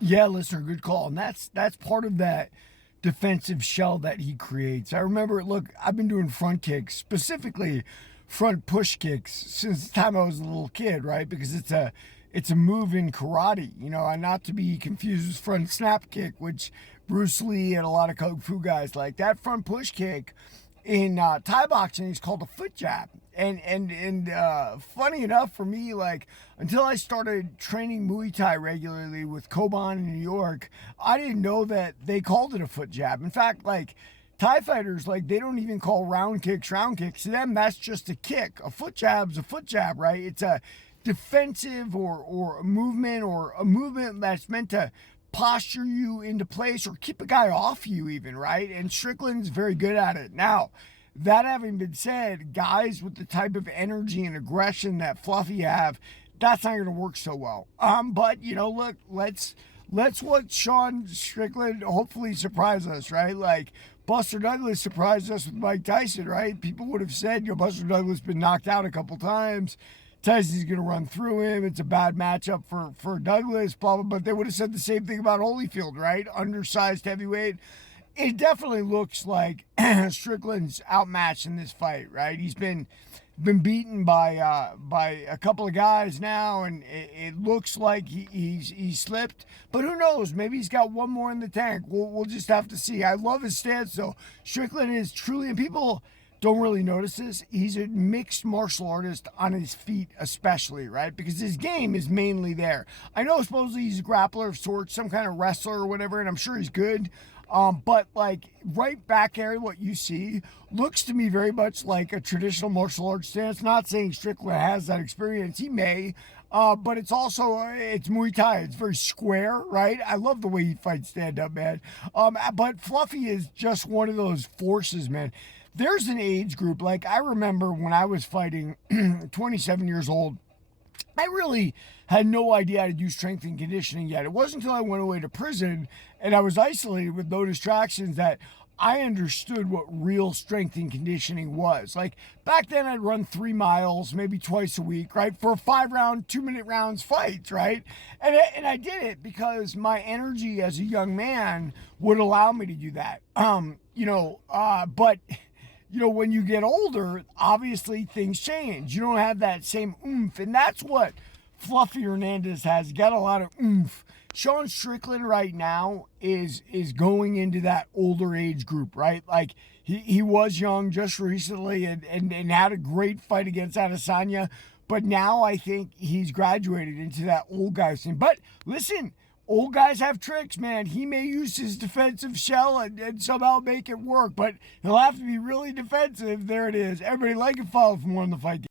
Yeah, listener, good call. And that's part of that defensive shell that he creates. I remember, look, I've been doing front kicks, specifically front push kicks, since the time I was a little kid, right? Because it's a move in karate, and not to be confused with front snap kick, which Bruce Lee and a lot of kung fu guys like. That front push kick in Thai boxing is called a foot jab. And funny enough for me, like until I started training Muay Thai regularly with Koban in New York, I didn't know that they called it a foot jab. In fact, like Thai fighters, like they don't even call round kicks round kicks. To them, that's just a kick. A foot jab's a foot jab, right? It's a defensive or a movement that's meant to posture you into place or keep a guy off you even, right? And Strickland's very good at it. Now, that having been said, guys with the type of energy and aggression that Fluffy have, that's not going to work so well. But look, let's what Sean Strickland hopefully surprise us, right? Like Buster Douglas surprised us with Mike Tyson, right? People would have said, Buster Douglas been knocked out a couple times. Tyson's going to run through him. It's a bad matchup for Douglas, blah, blah, but they would have said the same thing about Holyfield, right? Undersized heavyweight. It definitely looks like Strickland's outmatched in this fight, right? He's been beaten by a couple of guys now, and it looks like he's slipped. But who knows? Maybe he's got one more in the tank. We'll just have to see. I love his stance, though. Strickland is truly, and people don't really notice this. He's a mixed martial artist on his feet, especially, right? Because his game is mainly there. I know supposedly he's a grappler of sorts, some kind of wrestler or whatever, and I'm sure he's good. But like right back area, what you see looks to me very much like a traditional martial arts stance. Not saying Strickland has that experience. He may. But it's also, it's Muay Thai. It's very square, right? I love the way he fights stand up, man. But Fluffy is just one of those forces, man. There's an age group, like I remember when I was fighting, 27 years old, I really had no idea how to do strength and conditioning yet. It wasn't until I went away to prison and I was isolated with no distractions that I understood what real strength and conditioning was. Like back then, I'd run 3 miles, maybe twice a week, right? For 5-round, 2-minute rounds fights, right? And I did it because my energy as a young man would allow me to do that. But when you get older, obviously things change. You don't have that same oomph. And that's what Fluffy Hernandez has. He got a lot of oomph. Sean Strickland right now is going into that older age group, right? Like he was young just recently and had a great fight against Adesanya. But now I think he's graduated into that old guy thing. But listen, old guys have tricks, man. He may use his defensive shell and somehow make it work, but he'll have to be really defensive. There it is. Everybody like and follow for more on the fight.